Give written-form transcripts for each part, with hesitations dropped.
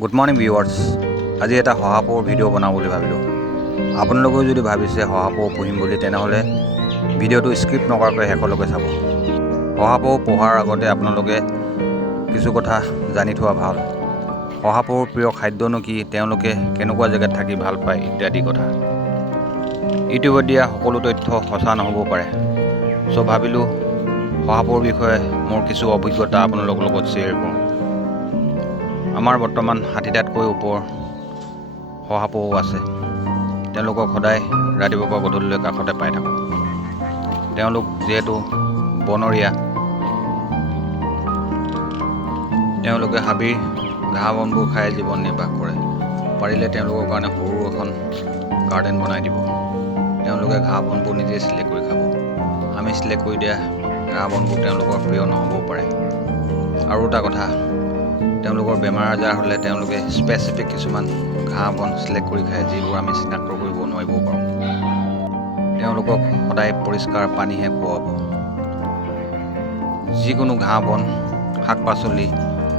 Good morning viewers. আজি এটা শহাপহুৰ video' বনাওঁ বুলি ভাবিলোঁ। আপোনালোকেও যদি ভাবিছে শহাপহু পুহিম বুলি, তেনেহ'লে ভিডিঅ'টো স্কিপ নকৰাকৈ শেষলৈকে চাব। শহাপহু পোহাৰ আগতে আপোনালোকে কিছু কথা জানি থোৱা ভাল। শহাপহুৰ প্ৰিয় খাদ্যনো কি, তেওঁলোকে কেনেকুৱা জেগাত থাকি ভাল পায় ইত্যাদি কথা। ইউটিউবত দিয়া সকলো তথ্য সঁচা নহ'বও পাৰে। চ' ভাবিলোঁ শহাপহুৰ বিষয়ে মোৰ কিছু অভিজ্ঞতা আপোনালোকৰ লগত শ্বেয়াৰ কৰোঁ। আমাৰ বৰ্তমান 60টাতকৈ ওপৰ শহাপহু আছে। তেওঁলোকক সদায় ৰাতিপুৱাৰ পৰা গধূলিলৈ কাষতে পাই থাকোঁ। তেওঁলোক যিহেতু বনৰীয়া, তেওঁলোকে হাবিৰ ঘাঁহ বনবোৰ খাই জীৱন নিৰ্বাহ কৰে। পাৰিলে তেওঁলোকৰ কাৰণে সৰু এখন গাৰ্ডেন বনাই দিব। তেওঁলোকে ঘাঁহ বনবোৰ নিজেই চিলেক্ট কৰি খাব। আমি চিলেক্ট কৰি দিয়া ঘাঁহ বনবোৰ তেওঁলোকৰ প্ৰিয় নহ'বও পাৰে। আৰু এটা কথা, তেওঁলোকৰ বেমাৰ আজাৰ হ'লে তেওঁলোকে স্পেচিফিক কিছুমান ঘাঁহ বন চিলেক্ট কৰি খায়, যিবোৰ আমি চিনাক্ত কৰিব নোৱাৰিবও পাৰোঁ। তেওঁলোকক সদায় পৰিষ্কাৰ পানীহে খুৱাব। যিকোনো ঘাঁহ বন, শাক পাচলি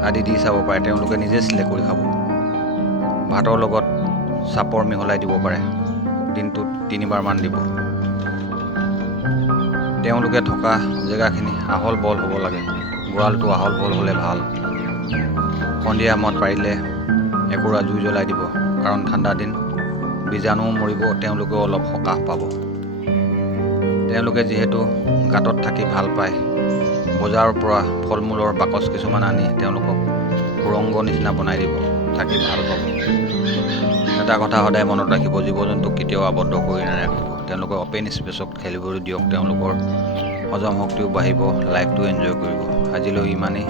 আদি দি চাব পাৰে, তেওঁলোকে নিজে চিলেক্ট কৰি খাব। ভাতৰ লগত চাপৰ মিহলাই দিব পাৰে, দিনটোত 3বাৰমান দিব। তেওঁলোকে থকা জেগাখিনি আহল বহল হ'ব লাগে। গঁৰালটো আহল বহল হ'লে ভাল। সন্ধিয়া সময়ত পাৰিলে একুৰা জুই জ্বলাই দিব, কাৰণ ঠাণ্ডা দিন, বীজাণুও মৰিব, তেওঁলোকেও অলপ সকাহ পাব। তেওঁলোকে যিহেতু গাঁতত থাকি ভাল পায়, বজাৰৰ পৰা ফল মূলৰ বাকচ কিছুমান আনি তেওঁলোকক সুৰংগ নিচিনা বনাই দিব, থাকি ভাল পাব। এটা কথা সদায় মনত ৰাখিব, জীৱ জন্তুক কেতিয়াও আবদ্ধ কৰি নাৰাখিব। তেওঁলোকে অপেন স্পেচত খেলিবলৈ দিয়ক। তেওঁলোকৰ হজম শক্তিও বাঢ়িব, লাইফটো এনজয় কৰিব। আজিলৈ ইমানেই।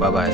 Bye bye.